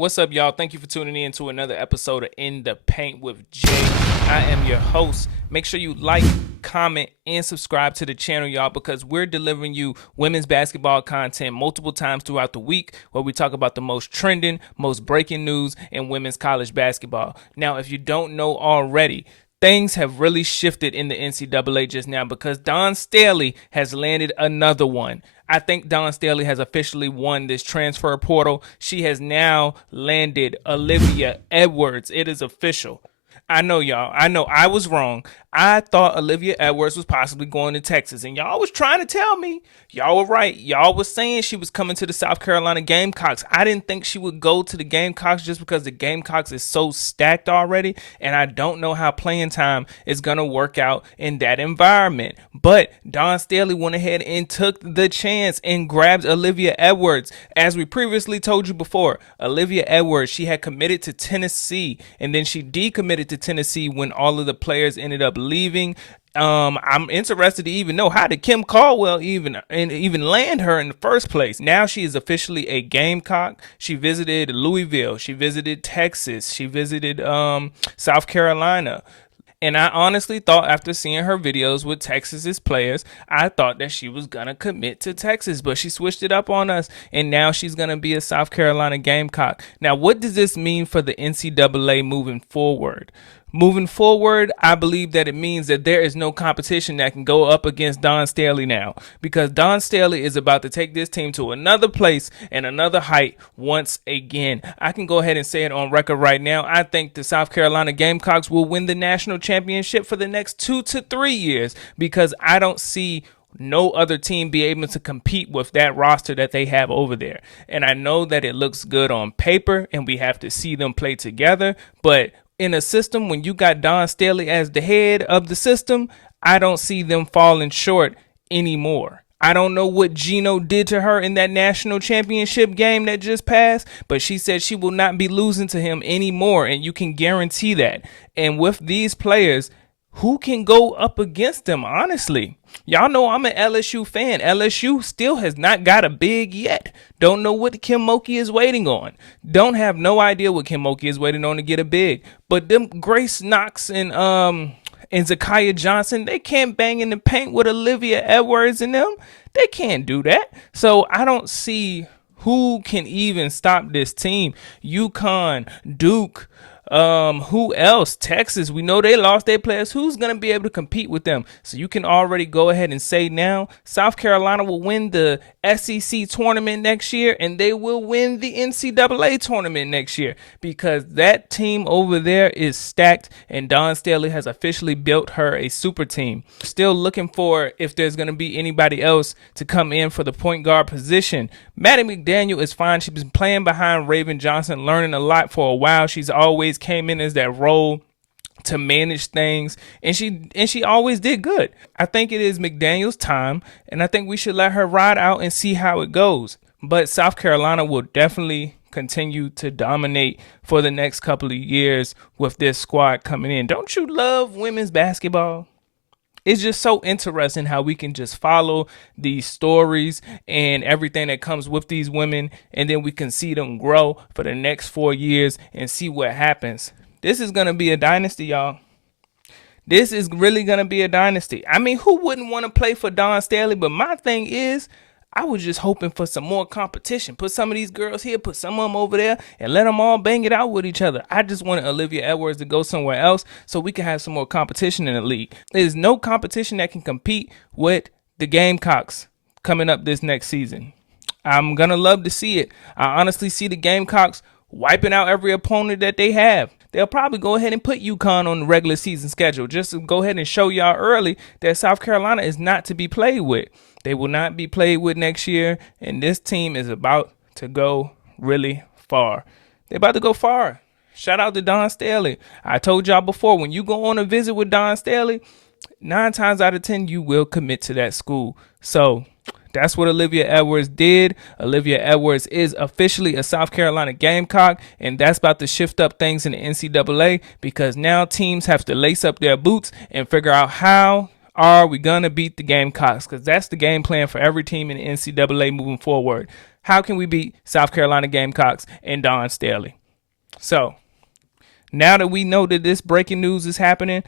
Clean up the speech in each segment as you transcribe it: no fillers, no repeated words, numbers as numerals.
What's up, y'all? Thank you for tuning in to another episode of In the Paint with Jay. I am your host. Make sure you like, comment, and subscribe to the channel, y'all, because we're delivering you women's basketball content multiple times throughout the week where we talk about the most trending, most breaking news in women's college basketball. Now, if you don't know already, things have really shifted in the NCAA just now because Dawn Staley has landed another one. I think Dawn Staley has officially won this transfer portal. She has now landed Oliviyah Edwards. It is official. I know, y'all. I know I was wrong. I thought Olivia Edwards was possibly going to Texas, and y'all was trying to tell me. Y'all were right. Y'all was saying she was coming to the South Carolina Gamecocks. I didn't think she would go to the Gamecocks just because the Gamecocks is so stacked already, and I don't know how playing time is going to work out in that environment. But Dawn Staley went ahead and took the chance and grabbed Olivia Edwards. As we previously told you before, Olivia Edwards, she had committed to Tennessee, and then she decommitted to Tennessee when all of the players ended up leaving. I'm interested to even know, how did Kim Caldwell even land her in the first place? Now she is officially a Gamecock. She visited Louisville. She visited Texas. She visited South Carolina. And I honestly thought, after seeing her videos with Texas's players, I thought that she was going to commit to Texas, but she switched it up on us, and now she's going to be a South Carolina Gamecock. Now, what does this mean for the NCAA moving forward? Moving forward, I believe that it means that there is no competition that can go up against Dawn Staley now, because Dawn Staley is about to take this team to another place and another height once again. I can go ahead and say it on record right now. I think the South Carolina Gamecocks will win the national championship for the next 2 to 3 years, because I don't see no other team be able to compete with that roster that they have over there. And I know that it looks good on paper and we have to see them play together, but in a system, when you got Dawn Staley as the head of the system, I don't see them falling short anymore. I don't know what Gino did to her in that national championship game that just passed, but she said she will not be losing to him anymore, and you can guarantee that. And with these players, who can go up against them, honestly? Y'all know I'm an LSU fan. LSU still has not got a big yet. Don't know what Kim Mulkey is waiting on. Don't have no idea what Kim Mulkey is waiting on to get a big. But them Grace Knox and Zakiya Johnson, they can't bang in the paint with Olivia Edwards and them. They can't do that. So I don't see who can even stop this team. UConn, Duke, who else? Texas, we know they lost their players. Who's going to be able to compete with them? So you can already go ahead and say now, South Carolina will win the SEC tournament next year, and they will win the NCAA tournament next year, because that team over there is stacked, and Dawn Staley has officially built her a super team. Still looking for if there's going to be anybody else to come in for the point guard position. Maddie McDaniel is fine. She's been playing behind Raven Johnson, learning a lot for a while. She's always came in as that role to manage things, and she always did good. I think it is McDaniel's time, and I think we should let her ride out and see how it goes. But South Carolina will definitely continue to dominate for the next couple of years with this squad coming in. Don't you love women's basketball? It's just so interesting how we can just follow these stories and everything that comes with these women, and then we can see them grow for the next 4 years and see what happens. This is going to be a dynasty, y'all. This is really going to be a dynasty. I mean, who wouldn't want to play for Dawn Staley? But my thing is, I was just hoping for some more competition. Put some of these girls here, put some of them over there, and let them all bang it out with each other. I just wanted Olivia Edwards to go somewhere else so we can have some more competition in the league. There's no competition that can compete with the Gamecocks coming up this next season. I'm going to love to see it. I honestly see the Gamecocks wiping out every opponent that they have. They'll probably go ahead and put UConn on the regular season schedule just to go ahead and show y'all early that South Carolina is not to be played with. They will not be played with next year, and this team is about to go really far. They're about to go far. Shout out to Dawn Staley. I told y'all before, when you go on a visit with Dawn Staley, 9 times out of 10, you will commit to that school. So that's what Olivia Edwards did. Olivia Edwards is officially a South Carolina Gamecock, and that's about to shift up things in the NCAA, because now teams have to lace up their boots and figure out how Are we going to beat the Gamecocks? Because that's the game plan for every team in the NCAA moving forward. How can we beat South Carolina Gamecocks and Dawn Staley? So now that we know that this breaking news is happening,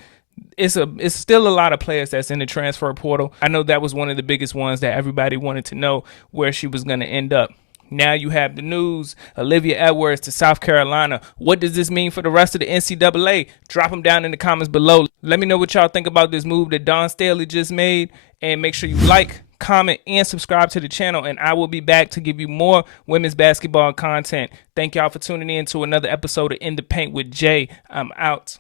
it's still a lot of players that's in the transfer portal. I know that was one of the biggest ones that everybody wanted to know where she was going to end up. Now you have the news, Olivia Edwards to South Carolina. What does this mean for the rest of the NCAA? Drop them down in the comments below. Let me know what y'all think about this move that Dawn Staley just made. And make sure you like, comment, and subscribe to the channel. And I will be back to give you more women's basketball content. Thank y'all for tuning in to another episode of In the Paint with Jay. I'm out.